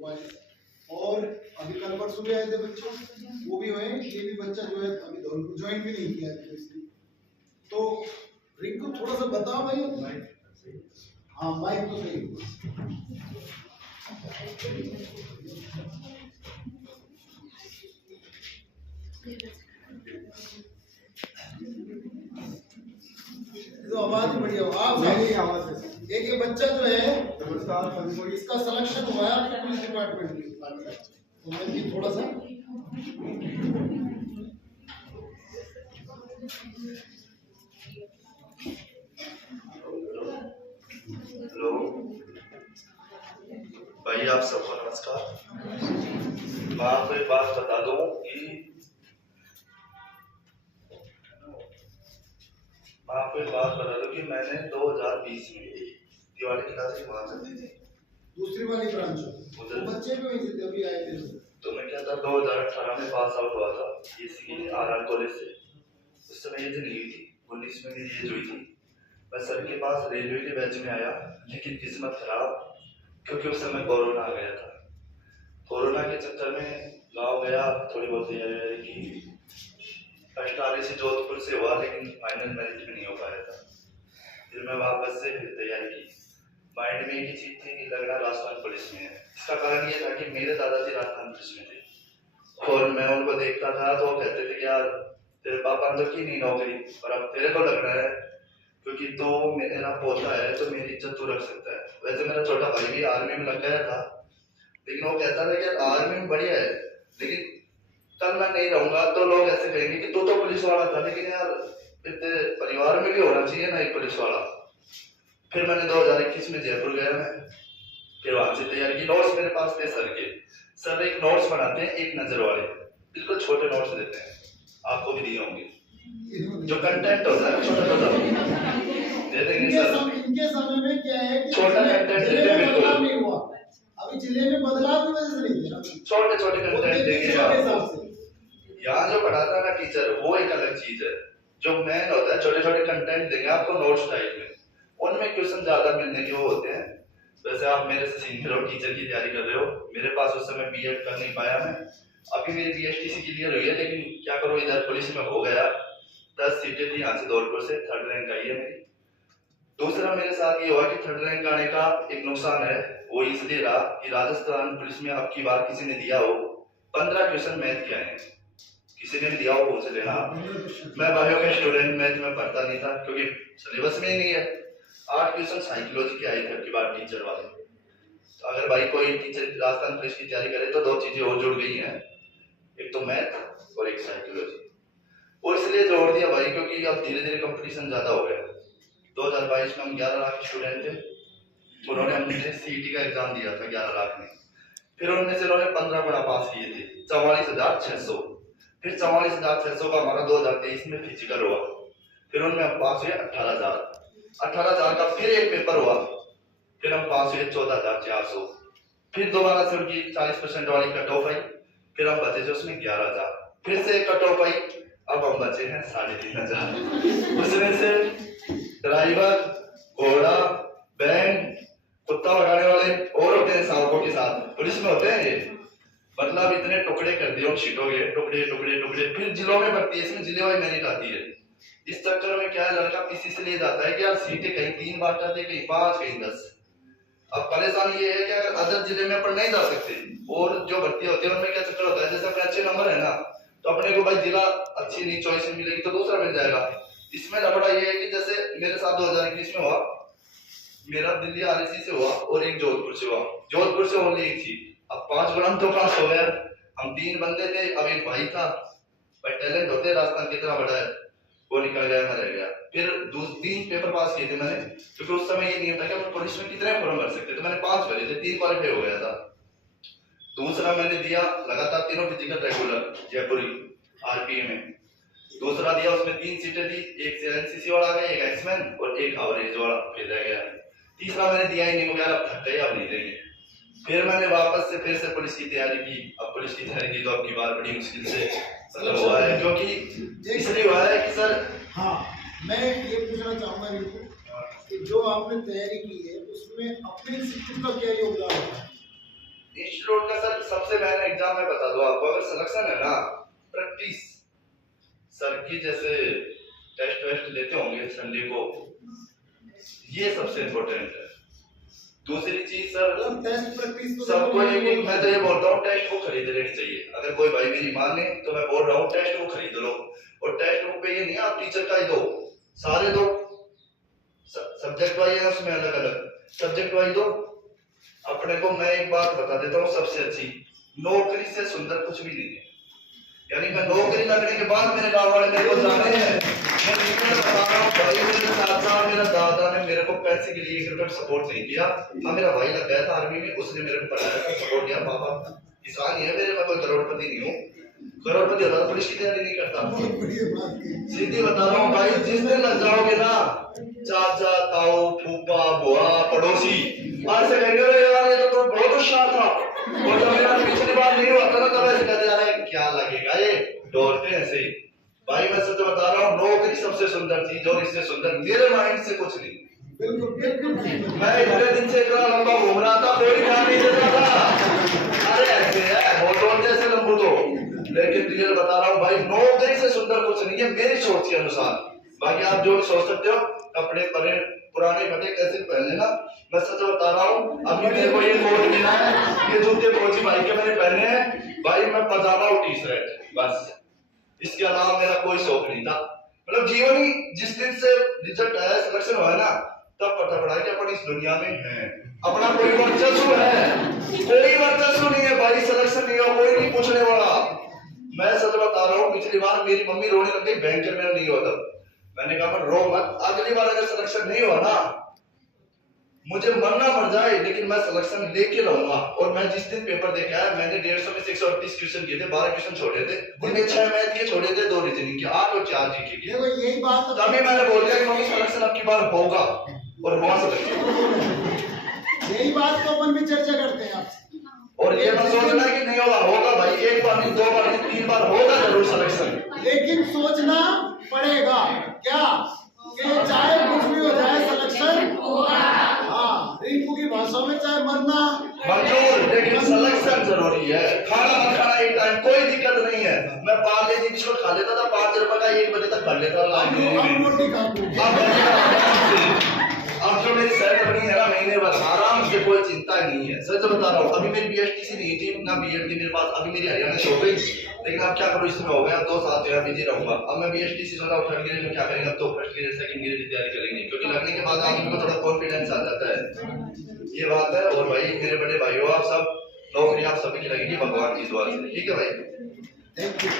और अभी कल परसों भी आए थे बच्चे, वो भी हुए। ये भी बच्चा जो है अभी धौलपुर ज्वाइन भी नहीं किया है। तो रिंकू थोड़ा सा बताओ भाई। हाँ माइक तो सही। तो आवाज बढ़िया हो आप। मेरी आवाज है। एक ये बच्चा जो है नमस्कार, इसका सिलेक्शन हुआ है पुलिस डिपार्टमेंट में, तो मैं भी थोड़ा सा हेलो भाई, आप सबको नमस्कार। मैं आपको एक बात बता दूं कि मैंने 2020 में दिवाली की क्लास वहां से थी, दूसरी वाली ब्रांच तो बच्चे भी वहीं से अभी आए थे। तो मैं क्या था 2018 में पास आउट हुआ था इसी आर कॉलेज से। उस समय एज नहीं हुई थी, 19 में मेरी एज हुई थी। मैं सर के पास रेलवे के बैच में आया, लेकिन किस्मत खराब क्योंकि उस समय कोरोना आ गया था। कोरोना के चक्कर में गाँव गया, थोड़ी बहुत तैयारी की। फर्स्ट आर से जोधपुर से हुआ, लेकिन फाइनल मेरिट में नहीं हो पाया था। फिर मैं वापस से तैयारी की। माइंड में एक ही चीज थी कि लगना राजस्थान पुलिस में है। इसका कारण ये था कि मेरे दादाजी राजस्थान पुलिस में थे और मैं उनको देखता था तो वो कहते थे कि यार तेरे पापा ने तो की नहीं नौकरी, पर अब तेरे को लग रहा है क्योंकि तो मेरा पोता है तो मेरी इज्जत तू रख सकता है। वैसे मेरा छोटा भाई भी आर्मी में लग गया था, लेकिन वो कहता था कि आर्मी में बढ़िया है, लेकिन कल मैं नहीं रहूंगा तो लोग ऐसे कहेंगे कि तू तो पुलिस वाला था, लेकिन यार तेरे परिवार में भी होना चाहिए ना एक पुलिस वाला। फिर मैंने 2021 में जयपुर गया मैं, फिर वहां से तैयारी की। नोट्स मेरे पास थे सर के। सर एक नोट्स बनाते हैं एक नजर वाले, बिल्कुल छोटे नोट्स देते हैं, आपको भी दिए होंगे। जो कंटेंट होता है छोटा छोटा दे देंगे सर। इनके समय में क्या है कि छोटा कंटेंट देते हैं, बिल्कुल नहीं हुआ अभी जिले में बदलाव की वजह से नहीं है। छोटे छोटे कंटेंट देंगे। यहाँ जो पढ़ाता है ना टीचर, वो एक अलग चीज है। जो मेन होता है छोटे छोटे कंटेंट देंगे आपको नोट्स टाइप में, उनमें क्वेश्चन ज्यादा मिलने के वो होते हैं। वैसे आप मेरे से सीनियर हो, टीचर की तैयारी कर रहे हो। मेरे पास उस समय बीएड कर नहीं पाया मैं, अभी मेरी बीएसटीसी क्लियर हुई है, लेकिन क्या करूँ इधर पुलिस में हो गया। 10 सीटें थी यहाँ से धौलपुर से, 3rd रैंक आई है मेरी। दूसरा मेरे साथ ये हुआ कि 3rd रैंक आने का एक नुकसान है, वो इसलिए रहा कि राजस्थान पुलिस में अब की बार किसी ने दिया हो 15 क्वेश्चन मैथ के आए, किसी ने भी दिया हो पूछ लेना। मैं बायो का स्टूडेंट, मैथ में पढ़ता नहीं था क्योंकि सिलेबस में ही नहीं है। 8 क्वेश्चन साइकोलॉजी के आए थे अब की बार टीचर वाले। तो अगर भाई कोई टीचर राजस्थान पुलिस की तैयारी करे तो 2 चीजें और जुड़ गई हैं, एक तो मैथ और एक साइकोलॉजी। और इसलिए जोड़ दिया भाई क्योंकि अब धीरे धीरे कंपटीशन ज्यादा हो गया। 2022 में हम 11 लाख स्टूडेंट थे, उन्होंने हमने सीटी का एग्जाम दिया था 11 लाख में। फिर उनमें से उन्होंने 15 बड़ा पास किए थे, 44,600। फिर 44,600 का हमारा 2023 में फिजिकल हुआ, फिर उनमें हम पास हुए 18,000 का फिर एक पेपर हुआ, फिर हम पास हुए 14,400। फिर दोबारा से उनकी 40% वाली कट ऑफ आई, फिर हम बचे थे उसमें 11,000। फिर से एक कट ऑफ आई, अब हम बचे हैं 3,500। उसमें से ड्राइवर, घोड़ा, बैंड, कुत्ता भगाने वाले और होते हैं सांपों के साथ, पुलिस में होते हैं ये। मतलब इतने टुकड़े कर दिए शीटों के, टुकड़े टुकड़े टुकड़े। फिर जिलों में बढ़ती है, इसमें जिले वाली मेरिट आती है। इस चक्कर में क्या है, लड़का पीसी से ले जाता है कि यार सीटें कहीं 3 बांट जाते, कहीं 5, कहीं 10। अब परेशानी ये है कि अगर अदर जिले में अपन नहीं जा सकते, और जो भर्ती होती है उनमें क्या चक्कर होता है, जैसे अपने अच्छे नंबर है ना तो अपने को भाई जिला अच्छी नहीं चॉइस मिलेगी तो दूसरा मिल जाएगा। इसमें लफड़ा ये है कि जैसे मेरे साथ 2021 में हुआ, मेरा दिल्ली आरएसी से हुआ और एक जोधपुर से हुआ। जोधपुर से ओनली एक थी, अब 5 गुना तो पास हो गया। हम 3 बंदे थे, अब एक भाई था, बट टैलेंट होते राजस्थान कितना बड़ा है, वो निकल गया, मैं रह गया। फिर 3 पेपर पास किए थे मैंने, क्योंकि उस समय ये नहीं था कि अपन पुलिस में कितने फॉर्म भर सकते, तो मैंने 5 भरे थे, 3 क्वालिफाई हो गया था। दूसरा मैंने दिया लगातार 3 फिजिकल रेगुलर जयपुरी आरपीए में। दूसरा दिया, उसमें 3 सीटें थी, एक से एनसीसी वाला गया, एक एक्समैन और एक एवरेज वाला फिर रह गया। तीसरा मैंने दिया ही नहीं, यार अब थक गए, अब नहीं देंगे। फिर मैंने वापस से फिर से पुलिस की तैयारी की। अब पुलिस की तैयारी की तो अब की बार बड़ी मुश्किल से मतलब हुआ है, क्योंकि इसलिए हुआ है कि सर हाँ मैं ये पूछना चाहूंगा कि जो आपने तैयारी की है उसमें अपने इंस्टीट्यूट का क्या योगदान है? इंस्टीट्यूट का सर सबसे मेन एग्जाम मैं बता दूं आपको, अगर सिलेक्शन है ना, प्रैक्टिस सर की जैसे टेस्ट वेस्ट लेते होंगे संडे को, ये सबसे इम्पोर्टेंट है। दूसरी चीज सर, टेस्ट प्रैक्टिस तो सबको एक मैं तो ये बोलता हूँ टेस्ट बुक खरीद लेनी चाहिए। अगर कोई भाई मेरी माने तो मैं बोल रहा हूँ टेस्ट बुक खरीद लो। और टेस्ट बुक पे ये नहीं आप टीचर का ही दो, सारे दो, सब्जेक्ट वाइज है उसमें अलग अलग सब्जेक्ट वाइज दो। अपने को मैं एक बात बता देता हूँ, सबसे अच्छी नौकरी से सुंदर कुछ भी नहीं है। यानी मैं नौकरी लगने के बाद मेरे गांव वाले मेरे को जाने हैं, मैं बता रहा हूँ भाई, मेरे चाचा मेरा दादा ने मेरे को पैसे के लिए 1 रुपया सपोर्ट नहीं किया। हाँ मेरा भाई लग गया था आर्मी में, उसने मेरे को पढ़ाया था, सपोर्ट किया। पापा किसान ही है मेरे, मैं कोई करोड़पति नहीं हूँ। करोड़पति होता तो पुलिस की तैयारी नहीं करता। सीधी बता रहा हूँ भाई, जिस दिन लग जाओगे ना, चाचा ताऊ फूफा बुआ पड़ोसी आज से कहेंगे यार ये तो बहुत होशियार था, और जब मेरा पिछली बार नहीं हुआ था ना तब ऐसे कहते यार क्या लगेगा ये डोलते ऐसे ही। भाई मैं सच बता रहा हूँ, नौकरी सबसे सुंदर चीज और इससे सुंदर मेरे माइंड से कुछ नहीं। बिल्कुल बिल्कुल मैं इतने दिन से इतना लंबा घूम रहा था, कोई ध्यान नहीं देता था, अरे ऐसे है वो डोल जैसे लंबू तो। लेकिन रियल बता रहा हूँ भाई, नौकरी से सुंदर कुछ नहीं है मेरी सोच के अनुसार। बाकी आप जो सोच सकते हो, कपड़े परे पुराने फटे कैसे पहन लेना। मैं सच बता रहा हूँ, अभी मेरे को ये कोट मिला है, ये जूते फौजी भाई के मैंने पहने हैं भाई, मैं पजामा और टी शर्ट बस, इसके अलावा मेरा कोई शौक नहीं था। मतलब जीवन ही जिस दिन से रिजल्ट आया, सिलेक्शन हुआ ना, तब पता पड़ा कि अपन इस दुनिया में है, अपना कोई वर्चस्व है, कोई वर्चस्व नहीं है भाई, सिलेक्शन नहीं हो कोई नहीं पूछने वाला। मैं सच बता रहा हूँ, पिछली बार मेरी मम्मी रोने लग गई, बैंकर मेरा नहीं हुआ तब। मैंने कहा रो मत, अगली बार अगर सिलेक्शन नहीं हुआ ना, मुझे मरना मर जाए लेकिन मैं सिलेक्शन लेके रहूंगा। और मैं जिस दिन पेपर देके आया, मैंने 150 में से 138 क्वेश्चन किए थे, 12 क्वेश्चन छोड़े थे, उनमें 6 मैथ के छोड़े थे, 2 रीजनिंग के, 8 और 4 जीके के। देखो यही बात तभी मैंने बोल दिया कि मम्मी सिलेक्शन अब की बार होगा, और हुआ सिलेक्शन। यही बात तो अपन भी चर्चा करते हैं आपसे। और ये मत सोचना कि नहीं होगा, होगा भाई, 1 बार नहीं 2 बार नहीं 3 बार होगा जरूर सिलेक्शन। लेकिन सोचना पड़ेगा क्या कि चाहे कुछ भी हो जाए सिलेक्शन होगा। हाँ, रिंकू की भाषा में चाहे मरना मंजूर, लेकिन सिलेक्शन जरूरी है। खाना मत खाना एक टाइम, कोई दिक्कत नहीं है। मैं पार्ले जी बिस्कुट खा लेता था, 5 रुपए का 1 बजे तक खा लेता था। रोटी खा अब जो मेरी सैलरी बनी है ना महीने भर, आराम से, कोई चिंता नहीं है। सच बता रहा हूँ, अभी मेरी बीएसटीसी नहीं थी ना, बीएड थी मेरे पास, अभी मेरी हरियाणा से हो गई, लेकिन अब क्या करूँ, इसमें हो गया 2 साल तक बिजी रहूंगा। अब मैं बीएसटीसी सोच रहा हूँ थर्ड ग्रेड में क्या करेंगे, अब तो फर्स्ट ग्रेड सेकंड ग्रेड की तैयारी करेंगे, क्योंकि लगने के बाद आदमी को थोड़ा कॉन्फिडेंस आ जाता है, ये बात है। और भाई मेरे बड़े भाइयों, आप सब नौकरी आप सभी की लगेगी भगवान की दुआ से, ठीक है भाई। Thank you.